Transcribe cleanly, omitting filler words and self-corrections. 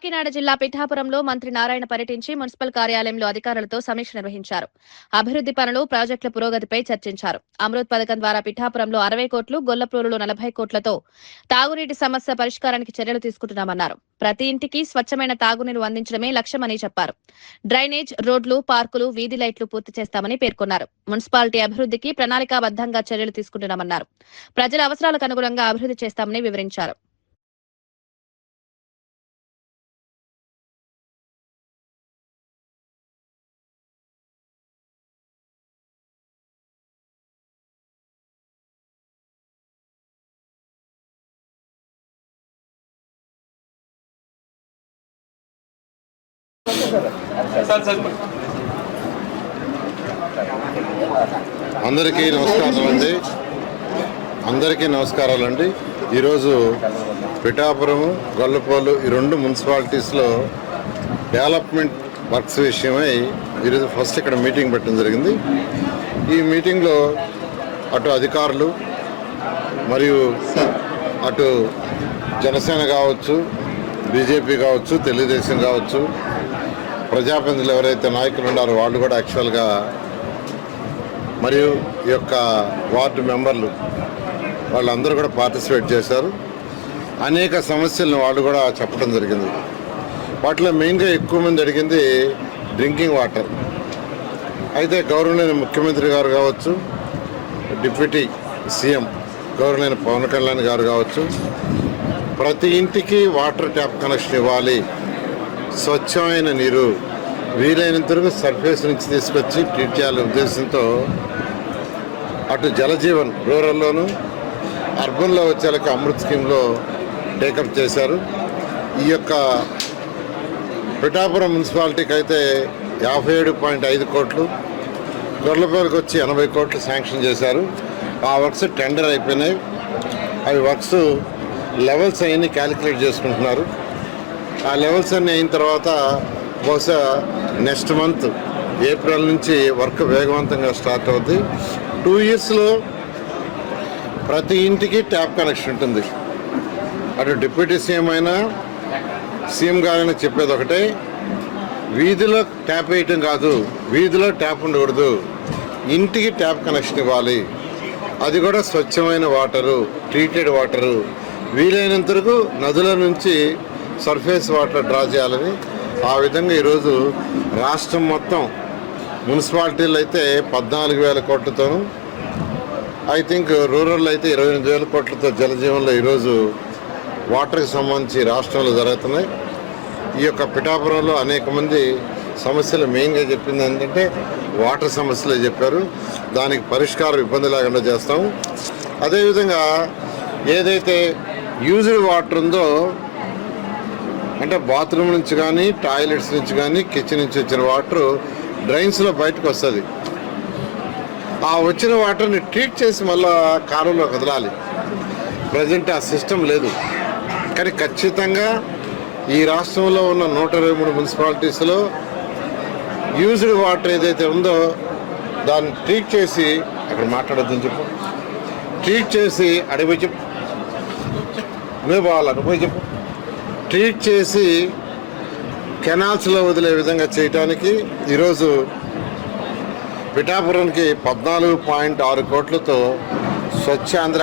కాకినాడ జిల్లా పిఠాపురంలో మంత్రి నారాయణ పర్యటించి మున్సిపల్ కార్యాలయంలో అధికారులతో సమీక్ష నిర్వహించారు. అభివృద్ధి పనులు, ప్రాజెక్టుల పురోగతిపై చర్చించారు. అమృత్ పథకం ద్వారా పిఠాపురంలో 60 కోట్లు, గొల్లప్రోలులో 40 కోట్లతో తాగునీటి సమస్య పరిష్కారానికి చర్యలు తీసుకుంటున్నామన్నారు. ప్రతి ఇంటికి స్వచ్ఛమైన తాగునీరు అందించడమే లక్ష్యమని చెప్పారు. డ్రైనేజ్, రోడ్లు, పార్కులు, వీధి లైట్లు పూర్తి చేస్తామని పేర్కొన్నారు. మున్సిపాలిటీ అభివృద్ధికి ప్రణాళికాబద్దంగా చర్యలు తీసుకుంటున్నామన్నారు. ప్రజల అవసరాలకు అనుగుణంగా అభివృద్ధి చేస్తామని వివరించారు. అందరికీ నమస్కారాలండి. ఈరోజు పిఠాపురం, గొల్లప్రోలు ఈ రెండు మున్సిపాలిటీస్లో డెవలప్మెంట్ వర్క్స్ విషయమై ఈరోజు ఫస్ట్ ఇక్కడ మీటింగ్ పెట్టడం జరిగింది. ఈ మీటింగ్లో అటు అధికారులు మరియు అటు జనసేన కావచ్చు, బీజేపీ కావచ్చు, తెలుగుదేశం కావచ్చు, ప్రజాప్రతినిధులు ఎవరైతే నాయకులు ఉన్నారో వాళ్ళు కూడా యాక్చువల్గా, మరియు ఈ యొక్క వార్డు మెంబర్లు వాళ్ళందరూ కూడా పార్టిసిపేట్ చేశారు. అనేక సమస్యలను వాళ్ళు కూడా చెప్పడం జరిగింది. వాటిలో మెయిన్గా ఎక్కువ మంది అడిగింది డ్రింకింగ్ వాటర్. అయితే గౌరవనీయ ముఖ్యమంత్రి గారు కావచ్చు, డిప్యూటీ సీఎం గౌరవనీయ పవన్ కళ్యాణ్ గారు కావచ్చు, ప్రతి ఇంటికి వాటర్ ట్యాప్ కనెక్షన్ ఇవ్వాలి, స్వచ్ఛమైన నీరు వీలైనంత వరకు సర్ఫేస్ నుంచి తీసుకొచ్చి ట్రీట్ చేయాలనే ఉద్దేశంతో అటు జలజీవన్ రూరల్లోను, అర్బన్లో వచ్చేలకు అమృత్ స్కీమ్లో టేకప్ చేశారు. ఈ యొక్క పిఠాపురం మున్సిపాలిటీకి అయితే 57.5 కోట్లు, గొల్లప్రోలుకి వచ్చి 80 కోట్లు శాంక్షన్ చేశారు. ఆ వర్క్స్ టెండర్ అయిపోయినాయి. అవి వర్క్స్ లెవెల్స్ అవన్నీ క్యాలిక్యులేట్ చేసుకుంటున్నారు. ఆ లెవెల్స్ అన్నీ అయిన తర్వాత బహుశా నెక్స్ట్ మంత్ ఏప్రిల్ నుంచి వర్క్ వేగవంతంగా స్టార్ట్ అవుతుంది. 2 yearsలో ప్రతి ఇంటికి ట్యాప్ కనెక్షన్ ఉంటుంది. అటు డిప్యూటీ సీఎం అయినా, సీఎం గారైనా చెప్పేది ఒకటే, వీధిలో ట్యాప్ వేయటం కాదు, వీధిలో ట్యాప్ ఉండకూడదు, ఇంటికి ట్యాప్ కనెక్షన్ ఇవ్వాలి. అది కూడా స్వచ్ఛమైన వాటరు, ట్రీటెడ్ వాటరు, వీలైనంత వరకు నదుల నుంచి సర్ఫేస్ వాటర్ డ్రా చేయాలని. ఆ విధంగా ఈరోజు రాష్ట్రం మొత్తం మున్సిపాలిటీలు అయితే 14,000 కోట్లతోనూ, ఐ థింక్ రూరల్ అయితే 28,000 కోట్లతో జలజీవన్లో ఈరోజు వాటర్కి సంబంధించి రాష్ట్రంలో జరుగుతున్నాయి. ఈ యొక్క పిఠాపురంలో అనేక మంది సమస్యలు మెయిన్గా చెప్పింది ఏంటంటే వాటర్ సమస్యలే చెప్పారు. దానికి పరిష్కారం ఇబ్బంది లేకుండా చేస్తాము. అదేవిధంగా ఏదైతే యూజ్డ్ వాటర్ ఉందో, అంటే బాత్రూమ్ నుంచి కానీ, టాయిలెట్స్ నుంచి కానీ, కిచెన్ నుంచి వచ్చిన వాటర్ డ్రైన్స్లో బయటకు వస్తుంది. ఆ వచ్చిన వాటర్ని ట్రీట్ చేసి మళ్ళీ కాలువలో వదలాలి. ప్రజెంట్ ఆ సిస్టమ్ లేదు. కానీ ఖచ్చితంగా ఈ రాష్ట్రంలో ఉన్న 123 మున్సిపాలిటీస్లో యూజ్డ్ వాటర్ ఏదైతే ఉందో దాన్ని ట్రీట్ చేసి, అక్కడ మాట్లాడొద్దని చెప్పు, ట్రీట్ చేసి అడిగి చెప్పు, నువ్వు బాగాలి పోయి చెప్పు, ట్రీట్ చేసి కెనాల్స్లో వదిలే విధంగా చేయడానికి ఈరోజు పిఠాపురానికి 14.6 కోట్లతో స్వచ్ఛాంధ్ర